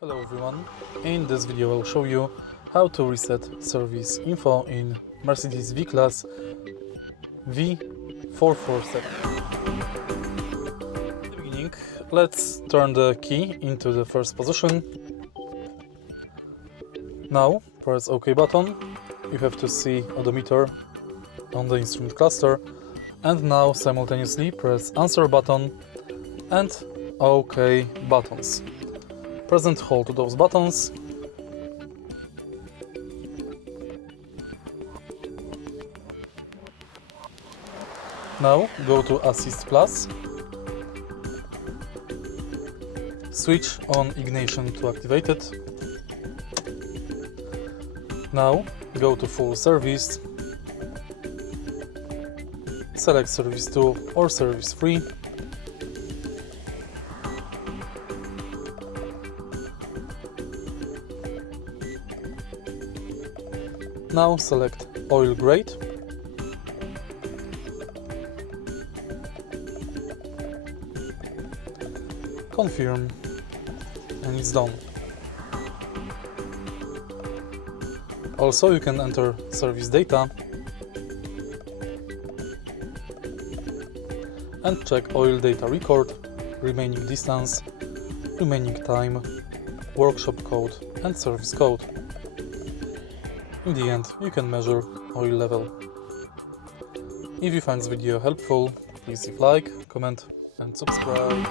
Hello everyone, in this video I'll show you how to reset service info in Mercedes V Class W447. In the beginning, let's turn the key into the first position. Now press OK button. You have to see odometer on the instrument cluster, and now simultaneously press answer button and OK buttons. Press and hold those buttons. Now go to ASSYST Plus. Switch on ignition to activate it. Now go to full service. Select service 2 or service 3. Now select oil grade. Confirm, and it's done. Also, you can enter service data and check oil data record, remaining distance, remaining time, workshop code and service code. In the end, you can measure oil level. If you find this video helpful, please leave like, comment and subscribe.